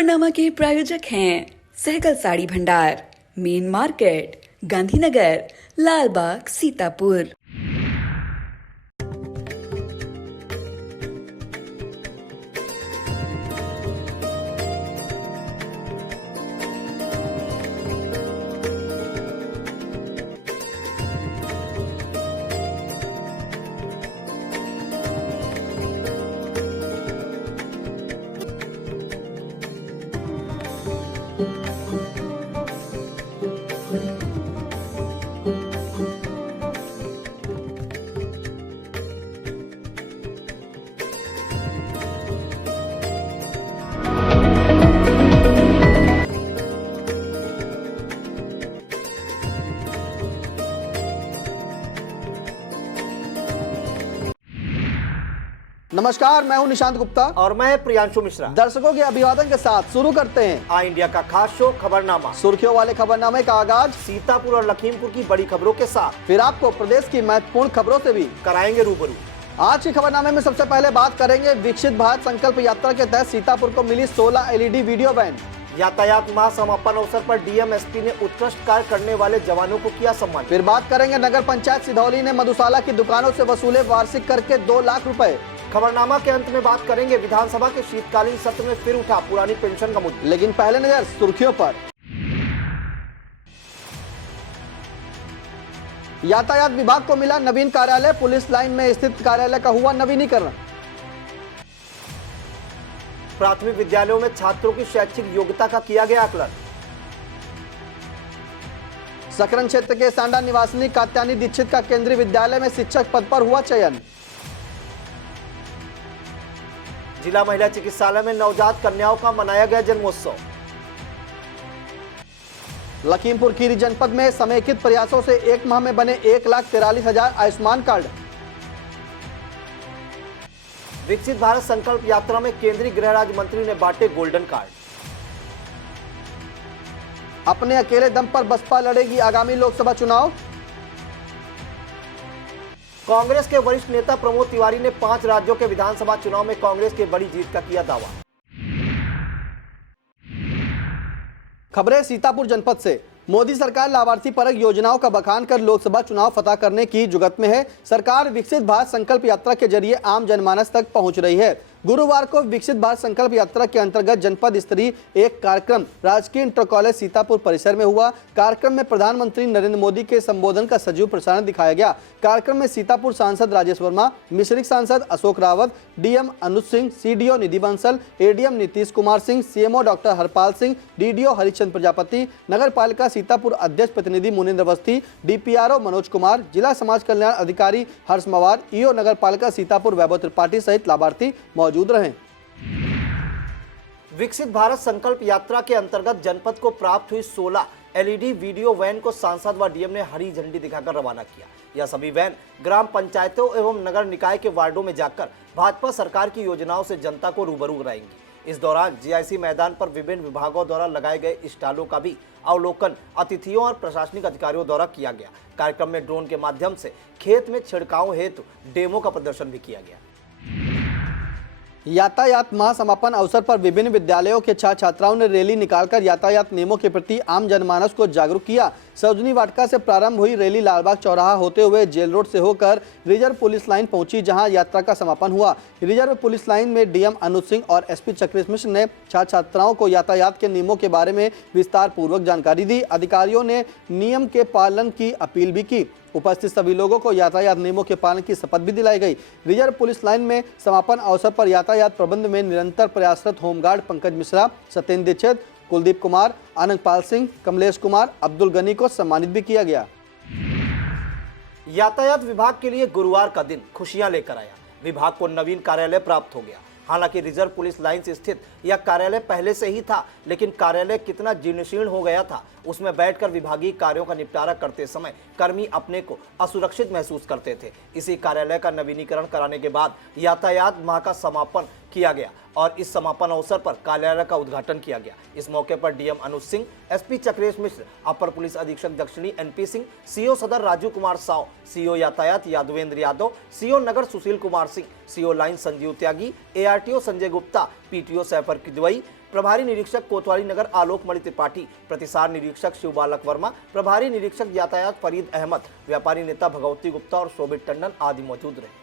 खबरनामा के प्रायोजक हैं सहगल साड़ी भंडार, मेन मार्केट, गांधीनगर, लालबाग, सीतापुर। नमस्कार, मैं हूं निशांत गुप्ता और मैं प्रियांशु मिश्रा। दर्शकों के अभिवादन के साथ शुरू करते हैं आ इंडिया का खास शो खबरनामा। सुर्खियों वाले खबरनामे का आगाज सीतापुर और लखीमपुर की बड़ी खबरों के साथ, फिर आपको प्रदेश की महत्वपूर्ण खबरों से भी कराएंगे रूबरू। आज की खबरनामे में सबसे पहले बात करेंगे विकसित भारत संकल्प यात्रा के तहत सीतापुर को मिली 16 LED वीडियो वैन। यातायात माह समापन अवसर पर डीएम एसपी ने उत्कृष्ट कार्य करने वाले जवानों को किया सम्मान। फिर बात करेंगे नगर पंचायत सिधौली ने मधुशाला की दुकानों से वसूले वार्षिक कर के 2 लाख रुपए। खबरनामा के अंत में बात करेंगे विधानसभा के शीतकालीन सत्र में फिर उठा पुरानी पेंशन का मुद्दा। लेकिन पहले नजर सुर्खियों पर। यातायात विभाग को मिला नवीन कार्यालय, पुलिस लाइन में स्थित कार्यालय का हुआ नवीनीकरण। प्राथमिक विद्यालयों में छात्रों की शैक्षिक योग्यता का किया गया आकलन। सकरन क्षेत्र के सांडा निवासिनी कात्यानी दीक्षित का केंद्रीय विद्यालय में शिक्षक पद पर हुआ चयन। जिला महिला चिकित्सालय में नवजात कन्याओं का मनाया गया जन्मोत्सव। लखीमपुर खीरी जनपद में समेकित प्रयासों से एक माह में बने 1,43,000 आयुष्मान कार्ड। विकसित भारत संकल्प यात्रा में केंद्रीय गृह राज्य मंत्री ने बांटे गोल्डन कार्ड। अपने अकेले दम पर बसपा लड़ेगी आगामी लोकसभा चुनाव। कांग्रेस के वरिष्ठ नेता प्रमोद तिवारी ने 5 राज्यों के विधानसभा चुनाव में कांग्रेस की बड़ी जीत का किया दावा। खबरें सीतापुर जनपद से। मोदी सरकार लाभार्थी परक योजनाओं का बखान कर लोकसभा चुनाव फतह करने की जुगत में है। सरकार विकसित भारत संकल्प यात्रा के जरिए आम जनमानस तक पहुंच रही है। गुरुवार को विकसित भारत संकल्प यात्रा के अंतर्गत जनपद स्तरीय एक कार्यक्रम राजकीय इंटर कॉलेज सीतापुर परिसर में हुआ। कार्यक्रम में प्रधानमंत्री नरेंद्र मोदी के संबोधन का सजीव प्रसारण दिखाया गया। कार्यक्रम में सीतापुर सांसद राजेश वर्मा, मिश्रिक सांसद Ashok Rawat, DM Anuj Singh, CDO Nidhi Bansal, ADM Nitish Kumar Singh, CMO doctor Harpal Singh, DDO Harichand Prajapati, नगर पालिका सीतापुर अध्यक्ष प्रतिनिधि मुनिंद्र अवस्थी, डीपीआरओ मनोज कुमार, जिला समाज कल्याण अधिकारी हर्ष मवार, ईओ नगर पालिका सीतापुर वैभव त्रिपाठी सहित लाभार्थी मौजूद रहे। विकसित भारत संकल्प यात्रा के अंतर्गत जनपद को प्राप्त हुई 16 LED वीडियो वैन को सांसद व डीएम ने हरी झंडी दिखाकर रवाना किया। यह सभी वैन ग्राम पंचायतों एवं नगर निकाय के वार्डों में जाकर भाजपा सरकार की योजनाओं से जनता को रूबरू कराएंगी। इस दौरान जीआईसी मैदान पर विभिन्न विभागों द्वारा लगाए गए स्टॉलों का भी अवलोकन अतिथियों और प्रशासनिक अधिकारियों द्वारा किया गया। कार्यक्रम में ड्रोन के माध्यम से खेत में छिड़काव हेतु डेमो का प्रदर्शन भी किया गया। यातायात माह समापन अवसर पर विभिन्न विद्यालयों के छात्र छात्राओं ने रैली निकालकर यातायात नियमों के प्रति आम जनमानस को जागरूक किया। सरोजनी वाटिका से प्रारंभ हुई रैली लालबाग चौराहा होते हुए जेल रोड से होकर रिजर्व पुलिस लाइन पहुंची, जहां यात्रा का समापन हुआ। रिजर्व पुलिस लाइन में डीएम अनुज सिंह और एसपी चक्रेश मिश्र ने छात्र छात्राओं को यातायात के नियमों के बारे में विस्तार पूर्वक जानकारी दी। अधिकारियों ने नियम के पालन की अपील भी की। उपस्थित सभी लोगों को यातायात नियमों के पालन की शपथ भी दिलाई गई। रिजर्व पुलिस लाइन में समापन अवसर पर यातायात प्रबंध में निरंतर प्रयासरत होमगार्ड पंकज मिश्रा, सत्येंद्र दीक्षित, कुलदीप कुमार, आनंदपाल सिंह, कमलेश कुमार, अब्दुल गनी को सम्मानित भी किया गया। यातायात विभाग के लिए गुरुवार का दिन खुशियां लेकर आया। विभाग को नवीन कार्यालय प्राप्त हो गया। हालांकि रिजर्व पुलिस लाइन से स्थित यह कार्यालय पहले से ही था, लेकिन कार्यालय कितना जीर्णशीर्ण हो गया था। उसमें बैठकर विभागीय कार्यों का निपटारा करते समय कर्मी अपने को असुरक्षित महसूस करते थे। इसी कार्यालय का नवीनीकरण कराने के बाद यातायात माह का समापन किया गया और इस समापन अवसर पर कार्यालय का उद्घाटन किया गया। इस मौके पर डीएम अनुज सिंह, एसपी चक्रेश मिश्र, अपर पुलिस अधीक्षक दक्षिणी एनपी सिंह, सीओ सदर राजू कुमार साव, सीओ यातायात यादवेंद्र यादव, सीओ नगर Sushil Kumar Singh, CO line Sanjeev Tyagi, ARTO Sanjay Gupta, PTO Saifar Kidwai, प्रभारी निरीक्षक कोतवाली नगर आलोक मणि त्रिपाठी, प्रतिसार निरीक्षक शिव बालक वर्मा, प्रभारी निरीक्षक यातायात फरीद अहमद, व्यापारी नेता भगवती गुप्ता और शोभित टंडन आदि मौजूद रहे।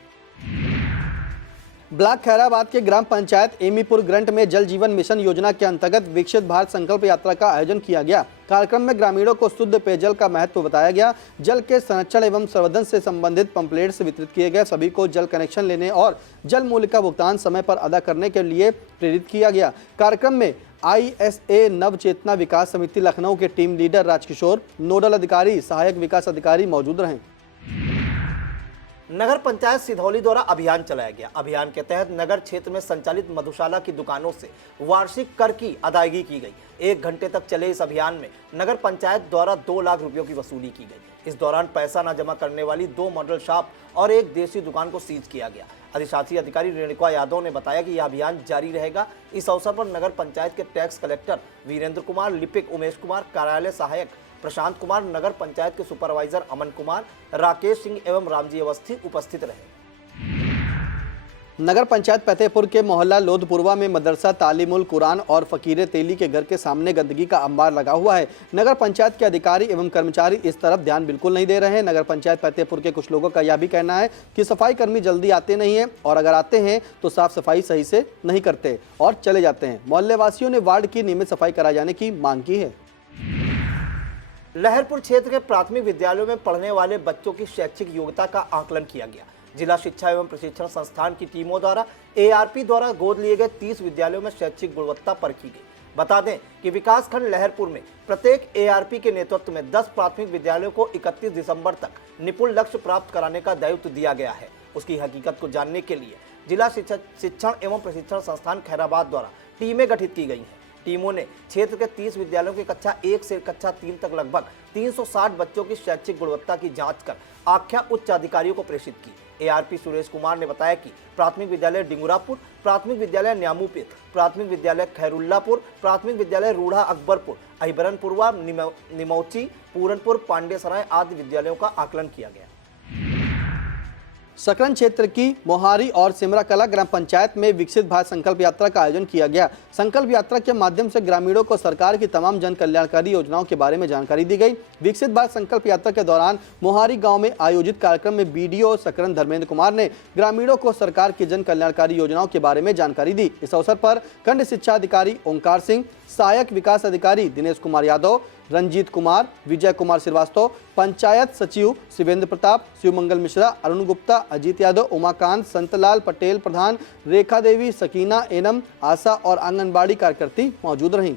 ब्लॉक खैराबाद के ग्राम पंचायत एमीपुर ग्रंट में जल जीवन मिशन योजना के अंतर्गत विकसित भारत संकल्प यात्रा का आयोजन किया गया। कार्यक्रम में ग्रामीणों को शुद्ध पेयजल का महत्व बताया गया। जल के संरक्षण एवं संवर्धन से संबंधित पंपलेट्स वितरित किए गए। सभी को जल कनेक्शन लेने और जल मूल्य का भुगतान समय पर अदा करने के लिए प्रेरित किया गया। कार्यक्रम में ISA नव चेतना विकास समिति लखनऊ के टीम लीडर राजकिशोर, नोडल अधिकारी, सहायक विकास अधिकारी मौजूद रहे। नगर पंचायत सिधौली द्वारा अभियान चलाया गया। अभियान के तहत नगर क्षेत्र में संचालित मधुशाला की दुकानों से वार्षिक कर की अदायगी की गई। 1 घंटे तक चले इस अभियान में नगर पंचायत द्वारा 2 लाख रुपयों की वसूली की गई। इस दौरान पैसा न जमा करने वाली 2 मॉडल शॉप और 1 देसी दुकान को सीज किया गया। अधिशासी अधिकारी रेणुका यादव ने बताया कि यह अभियान जारी रहेगा। इस अवसर पर नगर पंचायत के टैक्स कलेक्टर वीरेंद्र कुमार, लिपिक उमेश कुमार, कार्यालय सहायक प्रशांत कुमार, नगर पंचायत के सुपरवाइजर अमन कुमार, राकेश सिंह एवं रामजी अवस्थी उपस्थित रहे। नगर पंचायत फतेहपुर के मोहल्ला लोधपुरवा में मदरसा तालीमुल कुरान और फकीर तेली के घर के सामने गंदगी का अंबार लगा हुआ है। नगर पंचायत के अधिकारी एवं कर्मचारी इस तरफ ध्यान बिल्कुल नहीं दे रहे हैं। नगर पंचायत फतेहपुर के कुछ लोगों का यह भी कहना है कि सफाई कर्मी जल्दी आते नहीं है और अगर आते हैं तो साफ सफाई सही से नहीं करते और चले जाते हैं। मोहल्ले वासियों ने वार्ड की नियमित सफाई कराए जाने की मांग की है। लहरपुर क्षेत्र के प्राथमिक विद्यालयों में पढ़ने वाले बच्चों की शैक्षिक योग्यता का आकलन किया गया। जिला शिक्षा एवं प्रशिक्षण संस्थान की टीमों द्वारा ARP द्वारा गोद लिए गए 30 विद्यालयों में शैक्षिक गुणवत्ता परखी गई। बता दें कि विकासखंड लहरपुर में प्रत्येक ARP के नेतृत्व में 10 प्राथमिक विद्यालयों को 31 दिसंबर तक निपुण लक्ष्य प्राप्त कराने का दायित्व दिया गया है। उसकी हकीकत को जानने के लिए जिला शिक्षण एवं प्रशिक्षण संस्थान खैराबाद द्वारा टीमें गठित की गई हैं। टीमों ने क्षेत्र के 30 विद्यालयों के कक्षा 1 से कक्षा 3 तक लगभग 360 बच्चों की शैक्षिक गुणवत्ता की जांच कर आख्या उच्च अधिकारियों को प्रेषित की। ARP सुरेश कुमार ने बताया कि प्राथमिक विद्यालय डिंगुरापुर, प्राथमिक विद्यालय न्यामूपेट, प्राथमिक विद्यालय खैरुल्लापुर, प्राथमिक विद्यालय रूढ़ा अकबरपुर, अहिबरनपुरवा, निमौची, पूरनपुर, पांडेसराय आदि विद्यालयों का आकलन किया गया। सकरन क्षेत्र की मोहारी और सिमरा कला ग्राम पंचायत में विकसित भारत संकल्प यात्रा का आयोजन किया गया। संकल्प यात्रा के माध्यम से ग्रामीणों को सरकार की तमाम जन कल्याणकारी योजनाओं के बारे में जानकारी दी गई। विकसित भारत संकल्प यात्रा के दौरान मोहारी गांव में आयोजित कार्यक्रम में BDO सकरन धर्मेंद्र कुमार ने ग्रामीणों को सरकार की जन कल्याणकारी योजनाओं के बारे में जानकारी दी। इस अवसर पर खंड शिक्षा अधिकारी ओंकार सिंह, सहायक विकास अधिकारी दिनेश कुमार यादव, रंजीत कुमार, विजय कुमार श्रीवास्तव, पंचायत सचिव शिवेंद्र प्रताप, शिवमंगल मिश्रा, अरुण गुप्ता, अजीत यादव, उमाकांत, संतलाल पटेल प्रधान, रेखा देवी, सकीना, एनम, आशा और आंगनबाड़ी कार्यकर्ती मौजूद रहीं।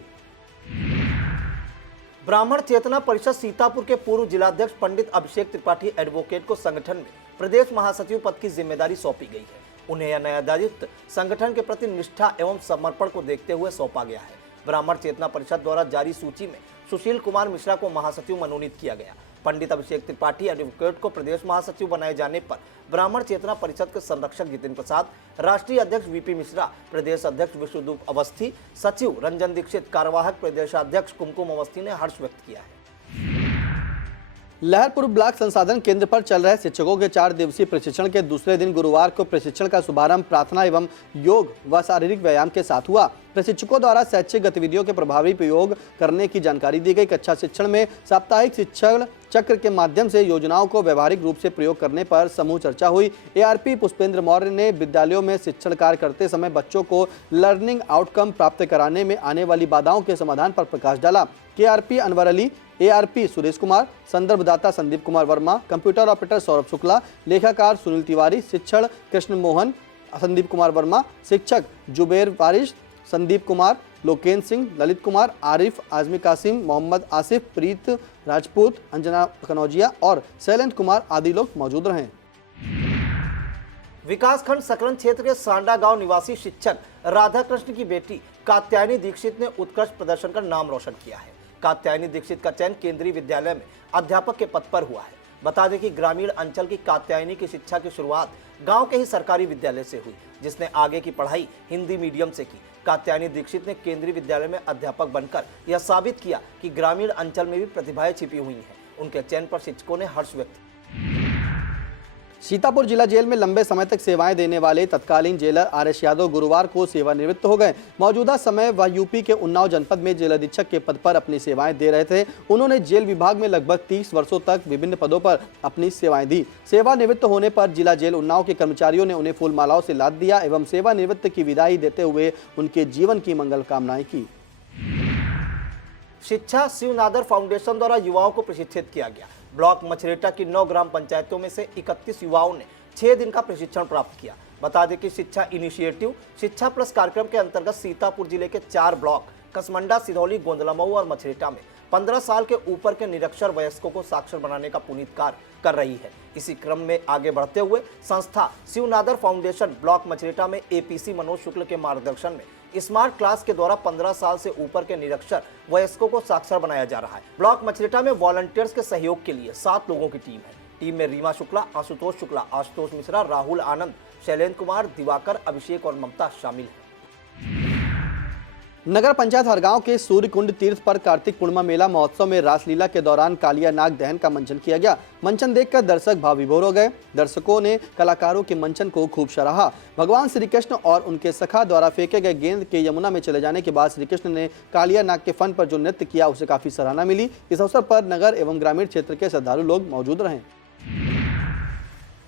ब्राह्मण चेतना परिषद सीतापुर के पूर्व जिलाध्यक्ष पंडित अभिषेक त्रिपाठी एडवोकेट को संगठन में प्रदेश महासचिव पद की जिम्मेदारी सौंपी गई है। उन्हें यह नया दायित्व संगठन के प्रति निष्ठा एवं समर्पण को देखते हुए सौंपा गया है। ब्राह्मण चेतना परिषद द्वारा जारी सूची में सुशील कुमार मिश्रा को महासचिव मनोनीत किया गया। पंडित अभिषेक त्रिपाठी एडवोकेट को प्रदेश महासचिव बनाए जाने पर ब्राह्मण चेतना परिषद के संरक्षक जितिन प्रसाद, राष्ट्रीय अध्यक्ष VP मिश्रा, प्रदेश अध्यक्ष विश्वदूप अवस्थी, सचिव रंजन दीक्षित, कार्यवाहक प्रदेशाध्यक्ष कुमकुम अवस्थी ने हर्ष व्यक्त किया है। लहरपुर ब्लॉक संसाधन केंद्र पर चल रहे शिक्षकों के 4 दिवसीय प्रशिक्षण के दूसरे दिन गुरुवार को प्रशिक्षण का शुभारंभ प्रार्थना एवं योग व शारीरिक व्यायाम के साथ हुआ। प्रशिक्षकों द्वारा शैक्षिक गतिविधियों के प्रभावी प्रयोग करने की जानकारी दी गई। कक्षा शिक्षण में साप्ताहिक शिक्षण चक्र के माध्यम से योजनाओं को व्यवहारिक रूप से प्रयोग करने पर समूह चर्चा हुई। ARP पुष्पेंद्र मौर्य ने विद्यालयों में शिक्षण कार्य करते समय बच्चों को लर्निंग आउटकम प्राप्त कराने में आने वाली बाधाओं के समाधान पर प्रकाश डाला। KRP अनवर अली, ARP सुरेश कुमार, संदर्भदाता संदीप कुमार वर्मा, कंप्यूटर ऑपरेटर सौरभ शुक्ला, लेखाकार सुनील तिवारी, शिक्षण कृष्ण मोहन, संदीप कुमार वर्मा, शिक्षक जुबेर वारिश, संदीप कुमार, लोकेन सिंह, ललित कुमार, आरिफ, आजमी कासिम, मोहम्मद आसिफ, प्रीत राजपूत, अंजना कनौजिया और शैलेंद्र कुमार आदि लोग मौजूद रहे। विकासखंड सकरन क्षेत्र के सांडा गांव निवासी शिक्षक राधा कृष्ण की बेटी कात्यायनी दीक्षित ने उत्कृष्ट प्रदर्शन कर नाम रोशन किया है। कात्यायनी दीक्षित का चयन केंद्रीय विद्यालय में अध्यापक के पद पर हुआ है। बता दें कि ग्रामीण अंचल की कात्यायनी की शिक्षा की शुरुआत गांव के ही सरकारी विद्यालय से हुई, जिसने आगे की पढ़ाई हिंदी मीडियम से की। कात्यायनी दीक्षित ने केंद्रीय विद्यालय में अध्यापक बनकर यह साबित किया कि ग्रामीण अंचल में भी प्रतिभाएं छिपी हुई हैं। उनके चयन पर शिक्षकों ने हर्ष व्यक्त किया। सीतापुर जिला जेल में लंबे समय तक सेवाएं देने वाले तत्कालीन जेलर आर.एस. यादव गुरुवार को सेवानिवृत्त हो गए। मौजूदा समय वह यूपी के उन्नाव जनपद में जेल अधीक्षक के पद पर अपनी सेवाएं दे रहे थे। उन्होंने जेल विभाग में लगभग 30 वर्षों तक विभिन्न पदों पर अपनी सेवाएं दी। सेवानिवृत्त होने पर जिला जेल उन्नाव के कर्मचारियों ने उन्हें फूल मालाओं से लाद दिया एवं सेवानिवृत्त की विदाई देते हुए उनके जीवन की मंगल कामनाएं की। शिक्षा शिवनादर फाउंडेशन द्वारा युवाओं को प्रशिक्षित किया गया। ब्लॉक मछरेटा की 9 ग्राम पंचायतों में से 31 युवाओं ने 6 दिन का प्रशिक्षण प्राप्त किया। बता दें कि शिक्षा इनिशिएटिव शिक्षा प्लस कार्यक्रम के अंतर्गत सीतापुर जिले के 4 ब्लॉक कसमंडा, सिधौली, गोंदलामऊ और मछरेटा में 15 साल के ऊपर के निरक्षर वयस्कों को साक्षर बनाने का पुनीत कार्य कर रही है। इसी क्रम में आगे बढ़ते हुए संस्था शिवनादर फाउंडेशन ब्लॉक मछरेटा में एपीसी मनोज शुक्ल के मार्गदर्शन में स्मार्ट क्लास के द्वारा 15 साल से ऊपर के निरक्षर वयस्कों को साक्षर बनाया जा रहा है। ब्लॉक मछरेटा में वॉलंटियर्स के सहयोग के लिए 7 लोगों की टीम है। टीम में रीमा शुक्ला, आशुतोष शुक्ला, आशुतोष मिश्रा, राहुल आनंद, शैलेंद्र कुमार, दिवाकर, अभिषेक और ममता शामिल है। नगर पंचायत हरगांव के सूर्यकुंड तीर्थ पर कार्तिक पूर्णिमा मेला महोत्सव में रासलीला के दौरान कालिया नाग दहन का मंचन किया गया। मंचन देखकर दर्शक भाव विभोर हो गए। दर्शकों ने कलाकारों के मंचन को खूब सराहा। भगवान श्री कृष्ण और उनके सखा द्वारा फेंके गए गेंद के यमुना में चले जाने के बाद श्री कृष्ण ने कालिया नाग के फन पर जो नृत्य किया उसे काफी सराहना मिली। इस अवसर पर नगर एवं ग्रामीण क्षेत्र के श्रद्धालु लोग मौजूद रहे।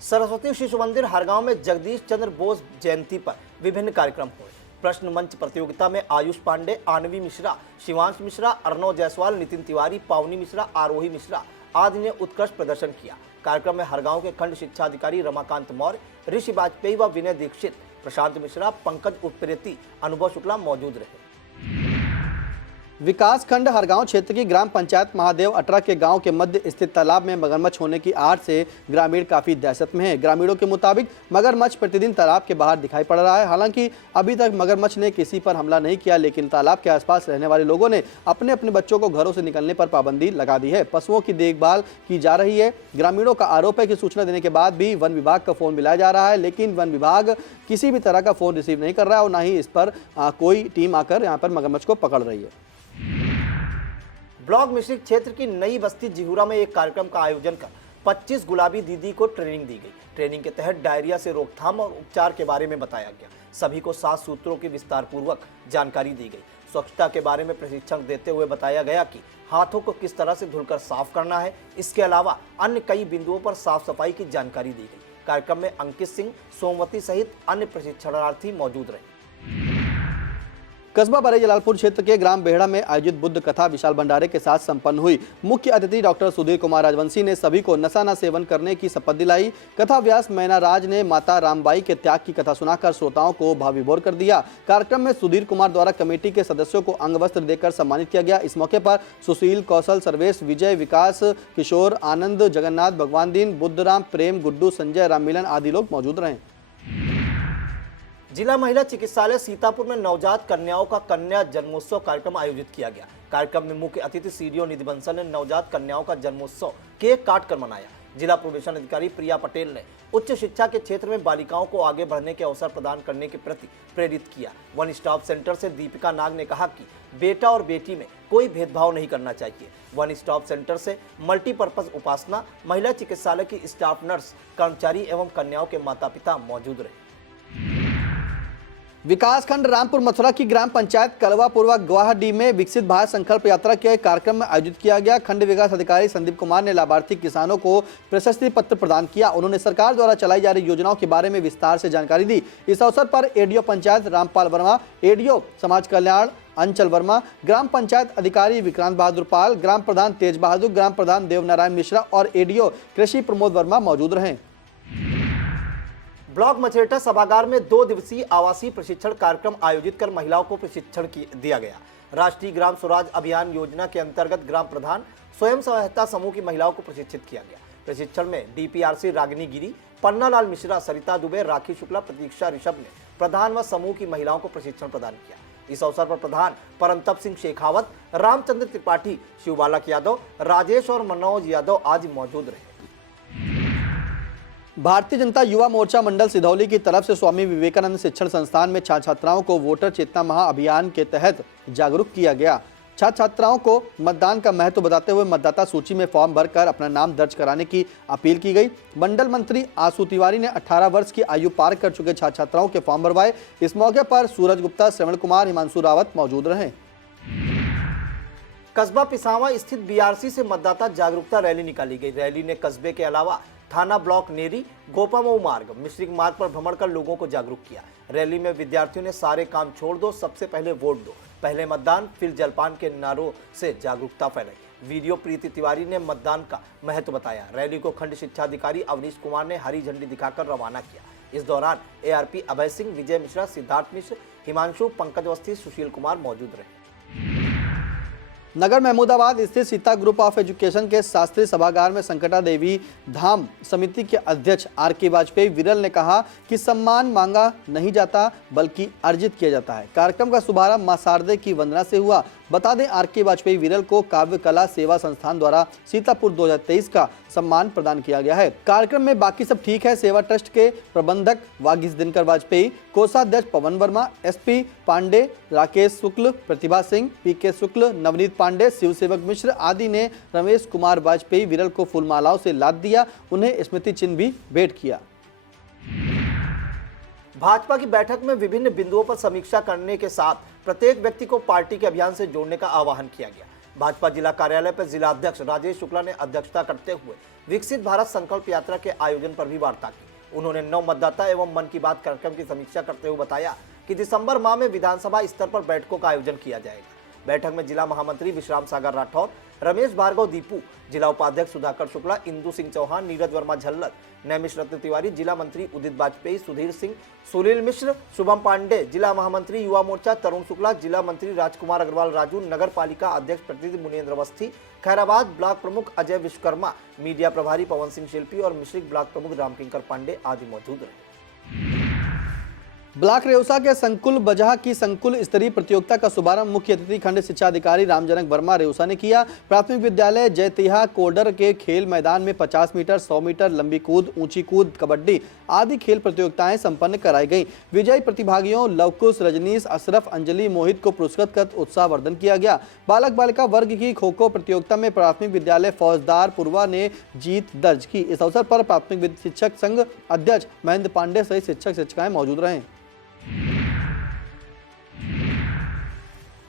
सरस्वती शिशु मंदिर हरगांव में जगदीश चंद्र बोस जयंती पर विभिन्न कार्यक्रम हुए। प्रश्न मंच प्रतियोगिता में आयुष पांडे, आनवी मिश्रा, शिवांश मिश्रा, अर्णव जायसवाल, नितिन तिवारी, पावनी मिश्रा, आरोही मिश्रा आदि ने उत्कृष्ट प्रदर्शन किया। कार्यक्रम में हरगांव के खंड शिक्षा अधिकारी रमाकांत मौर्य, ऋषि वाजपेयी व विनय दीक्षित, प्रशांत मिश्रा, पंकज उप्रेती, अनुभव शुक्ला मौजूद रहे। विकास खंड हरगांव क्षेत्र की ग्राम पंचायत महादेव अटरा के गांव के मध्य स्थित तालाब में मगरमच्छ होने की आड़ से ग्रामीण काफी दहशत में है। ग्रामीणों के मुताबिक मगरमच्छ प्रतिदिन तालाब के बाहर दिखाई पड़ रहा है। हालांकि अभी तक मगरमच्छ ने किसी पर हमला नहीं किया, लेकिन तालाब के आसपास रहने वाले लोगों ने अपने अपने बच्चों को घरों से निकलने पर पाबंदी लगा दी है। पशुओं की देखभाल की जा रही है। ग्रामीणों का आरोप है कि सूचना देने के बाद भी वन विभाग का फोन मिलाया जा रहा है, लेकिन वन विभाग किसी भी तरह का फोन रिसीव नहीं कर रहा है और न ही इस पर कोई टीम आकर यहाँ पर मगरमच्छ को पकड़ रही है। ब्लॉक मिश्रिक क्षेत्र की नई बस्ती जिहुरा में एक कार्यक्रम का आयोजन कर 25 गुलाबी दीदी को ट्रेनिंग दी गई। ट्रेनिंग के तहत डायरिया से रोकथाम और उपचार के बारे में बताया गया। सभी को 7 सूत्रों की विस्तार पूर्वक जानकारी दी गई। स्वच्छता के बारे में प्रशिक्षण देते हुए बताया गया कि हाथों को किस तरह से धुलकर साफ करना है। इसके अलावा अन्य कई बिंदुओं पर साफ सफाई की जानकारी दी गई। कार्यक्रम में अंकित सिंह, सोमवती सहित अन्य प्रशिक्षणार्थी मौजूद रहे। कस्बा बड़े जलालपुर क्षेत्र के ग्राम बेहड़ा में आयोजित बुद्ध कथा विशाल भंडारे के साथ संपन्न हुई। मुख्य अतिथि डॉक्टर सुधीर कुमार राजवंशी ने सभी को नशा न सेवन करने की शपथ दिलाई। कथा व्यास मैना राज ने माता रामबाई के त्याग की कथा सुनाकर श्रोताओं को भावविभोर कर दिया। कार्यक्रम में सुधीर कुमार द्वारा कमेटी के सदस्यों को अंग वस्त्र देकर सम्मानित किया गया। इस मौके पर सुशील, कौशल, सर्वेश, विजय, विकास, किशोर, आनंद, जगन्नाथ, भगवान दीन, बुद्धराम, प्रेम, गुड्डू, संजय, राममिलन आदि लोग मौजूद रहे। जिला महिला चिकित्सालय सीतापुर में नवजात कन्याओं का कन्या जन्मोत्सव कार्यक्रम आयोजित किया गया। कार्यक्रम में मुख्य अतिथि सीडीओ निधि बंसल ने नवजात कन्याओं का जन्मोत्सव केक काट कर मनाया। जिला प्रोबेशन अधिकारी प्रिया पटेल ने उच्च शिक्षा के क्षेत्र में बालिकाओं को आगे बढ़ने के अवसर प्रदान करने के प्रति प्रेरित किया। वन स्टॉप सेंटर से दीपिका नाग ने कहा कि बेटा और बेटी में कोई भेदभाव नहीं करना चाहिए। वन स्टॉप सेंटर से मल्टीपर्पज उपासना, महिला चिकित्सालय की स्टाफ नर्स, कर्मचारी एवं कन्याओं के माता पिता मौजूद रहे। विकासखंड रामपुर मथुरा की ग्राम पंचायत कलवापुरवा गुवाहाटी में विकसित भारत संकल्प यात्रा के कार्यक्रम में आयोजित किया गया। खंड विकास अधिकारी संदीप कुमार ने लाभार्थी किसानों को प्रशस्ति पत्र प्रदान किया। उन्होंने सरकार द्वारा चलाई जा रही योजनाओं के बारे में विस्तार से जानकारी दी। इस अवसर पर एडीओ पंचायत रामपाल वर्मा, एडीओ समाज कल्याण अंचल वर्मा, ग्राम पंचायत अधिकारी विक्रांत बहादुर पाल, ग्राम प्रधान तेज बहादुर, ग्राम प्रधान देवनारायण मिश्रा और एडीओ कृषि प्रमोद वर्मा मौजूद रहे। ब्लॉक मछरेटा सभागार में 2 दिवसीय आवासीय प्रशिक्षण कार्यक्रम आयोजित कर महिलाओं को प्रशिक्षण दिया गया। राष्ट्रीय ग्राम स्वराज अभियान योजना के अंतर्गत ग्राम प्रधान स्वयं सहायता समूह की महिलाओं को प्रशिक्षित किया गया। प्रशिक्षण में डीपीआरसी रागिनी गिरी, पन्नालाल मिश्रा, सरिता दुबे, राखी शुक्ला, प्रतीक्षा ऋषभ ने प्रधान व समूह की महिलाओं को प्रशिक्षण प्रदान किया। इस अवसर पर प्रधान परमतप सिंह शेखावत, रामचंद्र त्रिपाठी, शिवबालक यादव, राजेश और मनोज यादव आदि मौजूद रहे। भारतीय जनता युवा मोर्चा मंडल सिधौली की तरफ से स्वामी विवेकानंद शिक्षण संस्थान में छात्र छात्राओं को वोटर चेतना माह अभियान के तहत जागरूक किया गया। छात्र छात्राओं को मतदान का महत्व बताते हुए मतदाता सूची में फॉर्म भरकर अपना नाम दर्ज कराने की अपील की गई। मंडल मंत्री आशु तिवारी ने 18 वर्ष की आयु पार कर चुके छात्र छात्राओं के फॉर्म भरवाए। इस मौके पर सूरज गुप्ता, श्रवण कुमार, हिमांशु रावत मौजूद रहे। कस्बा पिसावा स्थित बीआरसी से मतदाता जागरूकता रैली निकाली गई। रैली ने कस्बे के अलावा थाना ब्लॉक नेरी, गोपामऊ मार्ग, मिश्रिक मार्ग पर भ्रमण कर लोगों को जागरूक किया। रैली में विद्यार्थियों ने सारे काम छोड़ दो, सबसे पहले वोट दो, पहले मतदान फिर जलपान के नारों से जागरूकता फैलाई। वीडियो प्रीति तिवारी ने मतदान का महत्व बताया। रैली को खंड शिक्षा अधिकारी अवनीश कुमार ने हरी झंडी दिखाकर रवाना किया। इस दौरान एआरपी अभय सिंह, विजय मिश्रा, सिद्धार्थ मिश्र, हिमांशु, पंकज अवस्थी, सुशील कुमार मौजूद रहे। नगर महमूदाबाद स्थित सीता ग्रुप ऑफ एजुकेशन के शास्त्रीय सभागार में संकटा देवी धाम समिति के अध्यक्ष आर.के. वाजपेयी विरल ने कहा कि सम्मान मांगा नहीं जाता बल्कि अर्जित किया जाता है। कार्यक्रम का शुभारंभ मां शारदे की वंदना से हुआ। बता दें, आर.के. वाजपेयी विरल को काव्य कला सेवा संस्थान द्वारा सीतापुर 2023 का सम्मान प्रदान किया गया है। कार्यक्रम में बाकी सब ठीक है सेवा ट्रस्ट के प्रबंधक वागीश दिनकर वाजपेयी, कोषाध्यक्ष पवन वर्मा, एसपी पांडे, राकेश शुक्ल, प्रतिभा सिंह, पीके शुक्ल, नवनीत पांडे, शिव सेवक मिश्र आदि ने रमेश कुमार वाजपेयी विरल को फूलमालाओं से लाद दिया। उन्हें स्मृति चिन्ह भी भेंट किया। भाजपा की बैठक में विभिन्न बिंदुओं पर समीक्षा करने के साथ प्रत्येक व्यक्ति को पार्टी के अभियान से जोड़ने का आह्वान किया गया। भाजपा जिला कार्यालय पर जिला अध्यक्ष राजेश शुक्ला ने अध्यक्षता करते हुए विकसित भारत संकल्प यात्रा के आयोजन पर भी वार्ता की। उन्होंने नव मतदाता एवं मन की बात कार्यक्रम की समीक्षा करते हुए बताया कि दिसंबर माह में विधानसभा स्तर पर बैठकों का आयोजन किया जाएगा। बैठक में जिला महामंत्री विश्राम सागर राठौर, रमेश भार्गव दीपू, जिला उपाध्यक्ष सुधाकर शुक्ला, इंदु सिंह चौहान, नीरज वर्मा झल्लर, नैमिष रत्न तिवारी, जिला मंत्री उदित वाजपेयी, सुधीर सिंह, सुनील मिश्र, शुभम पांडे, जिला महामंत्री युवा मोर्चा तरुण शुक्ला, जिला मंत्री राजकुमार अग्रवाल राजू, नगर पालिका अध्यक्ष प्रतिनिधि मुनेन्द्र अवस्थी, खैराबाद ब्लॉक प्रमुख अजय विश्वकर्मा, मीडिया प्रभारी पवन सिंह शिल्पी और मिश्रिक ब्लॉक प्रमुख रामकिंकर पांडे आदि मौजूद रहे। ब्लॉक रेउसा के संकुल बजहा की संकुल स्तरीय प्रतियोगिता का शुभारंभ मुख्य अतिथि खंड शिक्षा अधिकारी रामजनक वर्मा रेउसा ने किया। प्राथमिक विद्यालय जयतिहा कोडर के खेल मैदान में 50 मीटर, 100 मीटर लंबी कूद, ऊंची कूद, कबड्डी आदि खेल प्रतियोगिताएं संपन्न कराई गई। विजयी प्रतिभागियों लवकुश, रजनीश, अशरफ, अंजलि, मोहित को पुरस्कृत कर उत्साहवर्धन किया गया। बालक बालिका वर्ग की खो खो प्रतियोगिता में प्राथमिक विद्यालय फौजदार पुरवा ने जीत दर्ज की। इस अवसर पर प्राथमिक शिक्षक संघ अध्यक्ष महेंद्र पांडे सहित शिक्षक शिक्षिकाएं मौजूद रहे।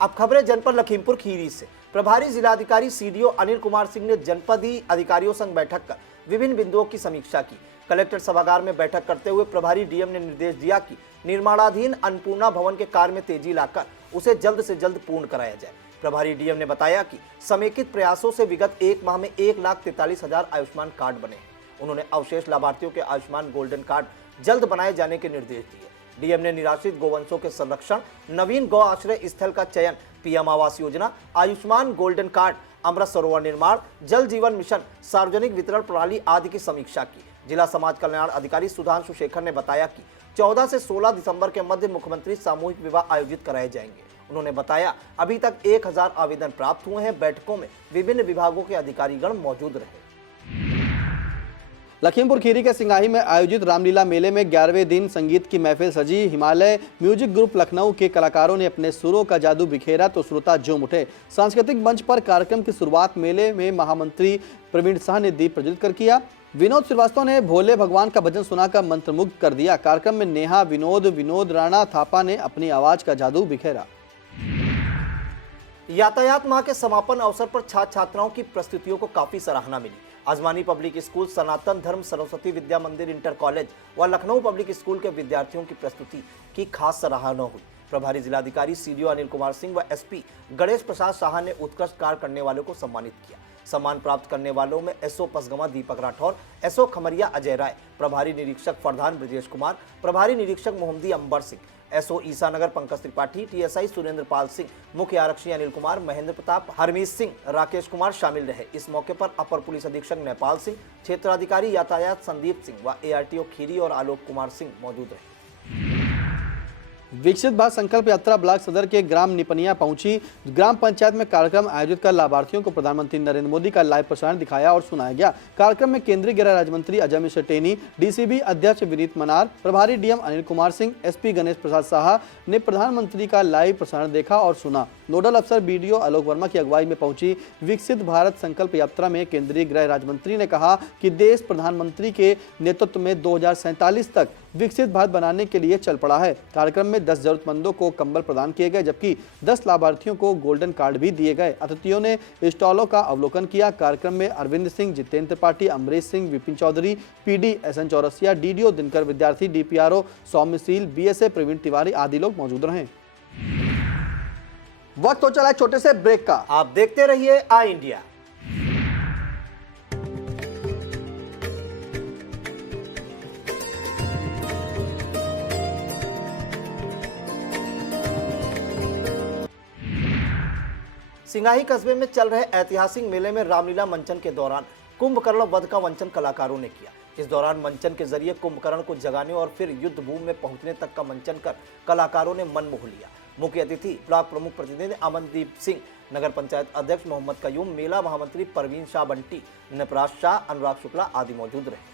अब खबरें जनपद लखीमपुर खीरी से। प्रभारी जिलाधिकारी सीडीओ अनिल कुमार सिंह ने जनपदीय अधिकारियों संग बैठक कर विभिन्न बिंदुओं की समीक्षा की। कलेक्टर सभागार में बैठक करते हुए प्रभारी डीएम ने निर्देश दिया कि निर्माणाधीन अन्नपूर्णा भवन के कार्य में तेजी लाकर उसे जल्द से जल्द पूर्ण कराया जाए। प्रभारी डीएम ने बताया कि समेकित प्रयासों से विगत एक माह में 1,43,000 आयुष्मान कार्ड बने हैं। उन्होंने अवशेष लाभार्थियों के आयुष्मान गोल्डन कार्ड जल्द बनाए जाने के निर्देश दिए। डीएम ने निराश्रित गोवंशों के संरक्षण, नवीन गौ आश्रय स्थल का चयन, PM Awas Yojana, Ayushman golden card, Amrit Sarovar निर्माण, जल जीवन मिशन, सार्वजनिक वितरण प्रणाली आदि की समीक्षा की। जिला समाज कल्याण अधिकारी सुधांशु शेखर ने बताया कि 14 से 16 दिसंबर के मध्य मुख्यमंत्री सामूहिक विवाह आयोजित कराए जाएंगे। उन्होंने बताया अभी तक 1000 आवेदन प्राप्त हुए हैं। बैठकों में विभिन्न विभागों के अधिकारीगण मौजूद रहे। लखीमपुर खीरी के सिंगाही में आयोजित रामलीला मेले में 11वें दिन संगीत की महफिल सजी। हिमालय म्यूजिक ग्रुप लखनऊ के कलाकारों ने अपने सुरों का जादू बिखेरा तो श्रोता झूम उठे। सांस्कृतिक मंच पर कार्यक्रम की शुरुआत मेले में महामंत्री प्रवीण शाह ने दीप प्रज्वलित कर किया। विनोद श्रीवास्तव ने भोले भगवान का भजन सुनाकर मंत्रमुग्ध कर दिया। कार्यक्रम में नेहा, विनोद राणा थापा ने अपनी आवाज का जादू बिखेरा। यातायात माह के समापन अवसर पर छात्र छात्राओं की प्रस्तुतियों को काफी सराहना मिली। आजमानी पब्लिक स्कूल, सनातन धर्म सरस्वती विद्या मंदिर इंटर कॉलेज व लखनऊ पब्लिक स्कूल के विद्यार्थियों की प्रस्तुति की खास सराहना हुई। प्रभारी जिलाधिकारी सीडीओ अनिल कुमार सिंह व एसपी गणेश प्रसाद शाह ने उत्कृष्ट कार्य करने वालों को सम्मानित किया। सम्मान प्राप्त करने वालों में एसओ पसगमा दीपक राठौर, एसओ खमरिया अजय राय, प्रभारी निरीक्षक फरधान ब्रजेश कुमार, प्रभारी निरीक्षक मोहम्मदी अंबर सिंह, एसओ ईसानगर पंकज त्रिपाठी, टीएसआई सुरेंद्र पाल सिंह, मुख्य आरक्षी अनिल कुमार, महेंद्र प्रताप, हरमीत सिंह, राकेश कुमार शामिल रहे। इस मौके पर अपर पुलिस अधीक्षक नेपाल सिंह, क्षेत्राधिकारी यातायात संदीप सिंह व एआरटीओ खीरी और आलोक कुमार सिंह मौजूद रहे। विकसित भारत संकल्प यात्रा ब्लॉक सदर के ग्राम निपनिया पहुंची। ग्राम पंचायत में कार्यक्रम आयोजित कर लाभार्थियों को प्रधानमंत्री नरेंद्र मोदी का लाइव प्रसारण दिखाया और सुनाया गया। कार्यक्रम में केंद्रीय गृह राज्य मंत्री अजय मिश्र टेनी, डीसीबी अध्यक्ष विनीत मनार, प्रभारी डीएम अनिल कुमार सिंह, एसपी गणेश प्रसाद साहा ने प्रधानमंत्री का लाइव प्रसारण देखा और सुना। नोडल अफसर बीडीओ आलोक वर्मा की अगुवाई में पहुंची विकसित भारत संकल्प यात्रा में केंद्रीय गृह राज्य मंत्री ने कहा कि देश प्रधानमंत्री के नेतृत्व में 2047 तक विकसित भारत बनाने के लिए चल पड़ा है। कार्यक्रम में 10 जरूरतमंदों को कंबल प्रदान किए गए, जबकि 10 लाभार्थियों को गोल्डन कार्ड भी दिए गए। अतिथियों ने स्टॉलों का अवलोकन किया। कार्यक्रम में Arvind Singh, Jitendra Tripathi, Amrish Singh, Vipin Chaudhary, PD SN Chaurasia, DDO Dinkar Vidyarthi, DPRO Saumyashil, BSA Praveen Tiwari आदि लोग मौजूद रहे। वक्त तो चला छोटे से ब्रेक का। आप देखते रहिए आई इंडिया। सिंगाही कस्बे में चल रहे ऐतिहासिक मेले में रामलीला मंचन के दौरान कुंभकर्ण वध का मंचन कलाकारों ने किया। इस दौरान मंचन के जरिए कुंभकर्ण को जगाने और फिर युद्ध भूमि में पहुंचने तक का मंचन कर कलाकारों ने मन मोह लिया। मुख्य अतिथि ब्लॉक प्रमुख प्रतिनिधि अमनदीप सिंह, नगर पंचायत अध्यक्ष मोहम्मद कयूम, मेला महामंत्री परवीन शाह बंटी, नपराज शाह, अनुराग शुक्ला आदि मौजूद रहे।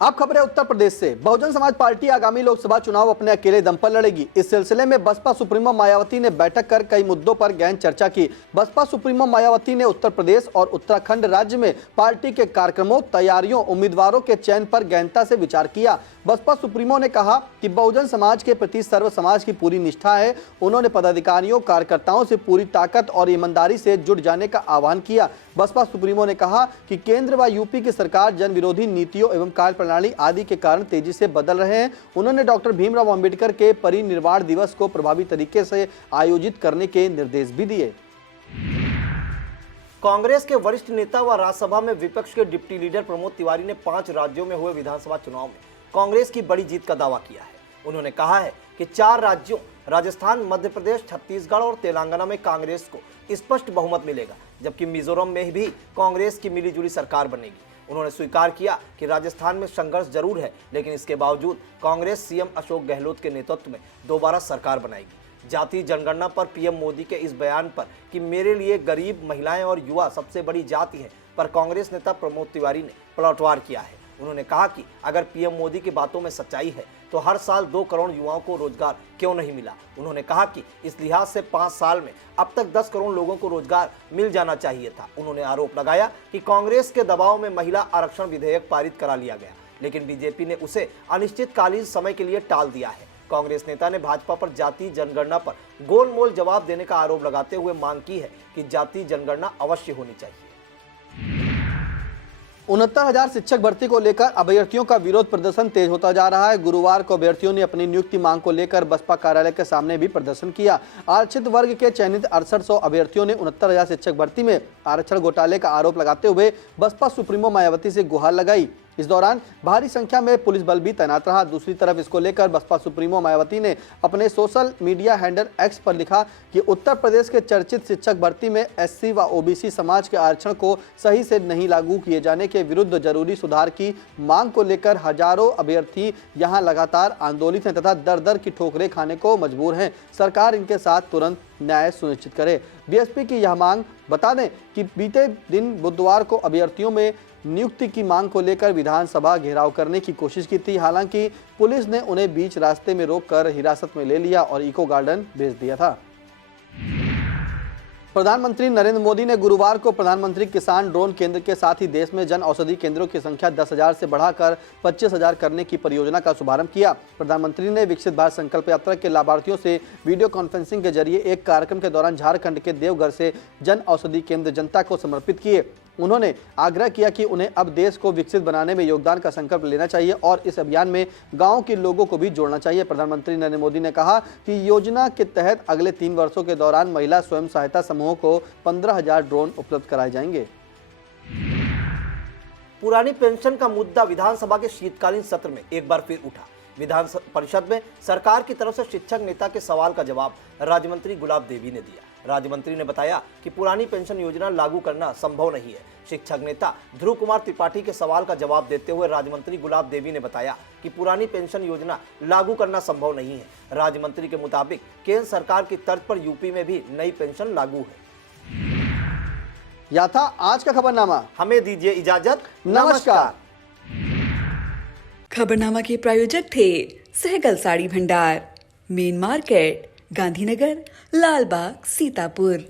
अब खबरें उत्तर प्रदेश से। बहुजन समाज पार्टी आगामी लोकसभा चुनाव अपने अकेले दम पर लड़ेगी। इस सिलसिले में बसपा सुप्रीमो मायावती ने बैठक कर कई मुद्दों पर गहन चर्चा की। बसपा सुप्रीमो मायावती ने उत्तर प्रदेश और उत्तराखंड राज्य में पार्टी के कार्यक्रमों, तैयारियों, उम्मीदवारों के चयन पर गहनता से विचार किया। बसपा सुप्रीमो ने कहा कि बहुजन समाज के प्रति सर्व समाज की पूरी निष्ठा है। उन्होंने पदाधिकारियों, कार्यकर्ताओं से पूरी ताकत और ईमानदारी से जुट जाने का आह्वान किया। बसपा सुप्रीमो ने कहा कि केंद्र व यूपी की सरकार जन विरोधी नीतियों एवं कार्यप्रणाली आदि के कारण तेजी से बदल रहे हैं। उन्होंने डॉक्टर भीमराव अंबेडकर के परिनिर्वाण दिवस को प्रभावी तरीके से आयोजित करने के निर्देश भी दिए। कांग्रेस के वरिष्ठ नेता व राज्यसभा में विपक्ष के डिप्टी लीडर प्रमोद तिवारी ने 5 राज्यों में हुए विधानसभा चुनाव में कांग्रेस की बड़ी जीत का दावा किया है। उन्होंने कहा है कि 4 राज्यों राजस्थान, मध्य प्रदेश, छत्तीसगढ़ और तेलंगाना में कांग्रेस को स्पष्ट बहुमत मिलेगा, जबकि मिजोरम में भी कांग्रेस की मिलीजुली सरकार बनेगी। उन्होंने स्वीकार किया कि राजस्थान में संघर्ष जरूर है, लेकिन इसके बावजूद कांग्रेस सीएम अशोक गहलोत के नेतृत्व में दोबारा सरकार बनाएगी। जाति जनगणना पर पीएम मोदी के इस बयान पर कि मेरे लिए गरीब, महिलाएं और युवा सबसे बड़ी जाति है, पर कांग्रेस नेता प्रमोद तिवारी ने पलटवार किया है। उन्होंने कहा कि अगर पीएम मोदी की बातों में सच्चाई है तो हर साल 2 करोड़ युवाओं को रोजगार क्यों नहीं मिला। उन्होंने कहा कि इस लिहाज से 5 साल में अब तक 10 करोड़ लोगों को रोजगार मिल जाना चाहिए था। उन्होंने आरोप लगाया कि कांग्रेस के दबाव में महिला आरक्षण विधेयक पारित करा लिया गया, लेकिन बीजेपी ने उसे अनिश्चितकालीन समय के लिए टाल दिया है। कांग्रेस नेता ने भाजपा पर जाति जनगणना पर गोलमोल जवाब देने का आरोप लगाते हुए मांग की है कि जाति जनगणना अवश्य होनी चाहिए। 69,000 शिक्षक भर्ती को लेकर अभ्यर्थियों का विरोध प्रदर्शन तेज होता जा रहा है। गुरुवार को अभ्यर्थियों ने अपनी नियुक्ति मांग को लेकर बसपा कार्यालय के सामने भी प्रदर्शन किया। आरक्षित वर्ग के चयनित 6800 अभ्यर्थियों ने 69,000 शिक्षक भर्ती में आरक्षण घोटाले का आरोप लगाते हुए बसपा सुप्रीमो मायावती से गुहार लगाई। इस दौरान भारी संख्या में पुलिस बल भी तैनात रहा। दूसरी तरफ इसको लेकर बसपा सुप्रीमो मायावती ने अपने सोशल मीडिया हैंडल एक्स पर लिखा कि उत्तर प्रदेश के चर्चित शिक्षक भर्ती में एससी व ओबीसी समाज के आरक्षण को सही से नहीं लागू किए जाने के विरुद्ध जरूरी सुधार की मांग को लेकर हजारों अभ्यर्थी यहां लगातार आंदोलित हैं तथा दर दर की ठोकरें खाने को मजबूर हैं। सरकार इनके साथ तुरंत न्याय सुनिश्चित करे। बीएसपी की यह मांग, बता दें कि बीते दिन बुधवार को अभ्यर्थियों में नियुक्ति की मांग को लेकर विधानसभा घेराव करने की कोशिश की थी। हालांकि पुलिस ने उन्हें बीच रास्ते में रोककर हिरासत में ले लिया और इको गार्डन भेज दिया था। प्रधानमंत्री नरेंद्र मोदी ने गुरुवार को प्रधानमंत्री किसान ड्रोन केंद्र के साथ ही देश में जन औषधि केंद्रों की संख्या 10,000 से बढ़ाकर 25,000 करने की परियोजना का शुभारंभ किया। प्रधानमंत्री ने विकसित भारत संकल्प यात्रा के लाभार्थियों से वीडियो कॉन्फ्रेंसिंग के जरिए एक कार्यक्रम के दौरान झारखंड के देवघर से जन औषधि केंद्र जनता को समर्पित किए। उन्होंने आग्रह किया कि उन्हें अब देश को विकसित बनाने में योगदान का संकल्प लेना चाहिए और इस अभियान में गांव के लोगों को भी जोड़ना चाहिए। प्रधानमंत्री नरेंद्र मोदी ने कहा कि योजना के तहत अगले 3 वर्षों के दौरान महिला स्वयं सहायता समूहों को 15,000 ड्रोन उपलब्ध कराए जाएंगे। पुरानी पेंशन का मुद्दा विधानसभा के शीतकालीन सत्र में एक बार फिर उठा। विधान परिषद में सरकार की तरफ से शिक्षक नेता के सवाल का जवाब राज्य मंत्री गुलाब देवी ने दिया। राज्य मंत्री ने बताया कि पुरानी पेंशन योजना लागू करना संभव नहीं है। शिक्षक नेता ध्रुव कुमार त्रिपाठी के सवाल का जवाब देते हुए राज्य मंत्री गुलाब देवी ने बताया कि पुरानी पेंशन योजना लागू करना संभव नहीं है। राज्य मंत्री के मुताबिक केंद्र सरकार की तर्ज पर यूपी में भी नई पेंशन लागू है। यह था आज का खबरनामा। हमें दीजिए इजाजत। नमस्कार। खबरनामा के प्रायोजक थे सहगल साड़ी भंडार, मेन मार्केट, गांधीनगर, लालबाग, सीतापुर।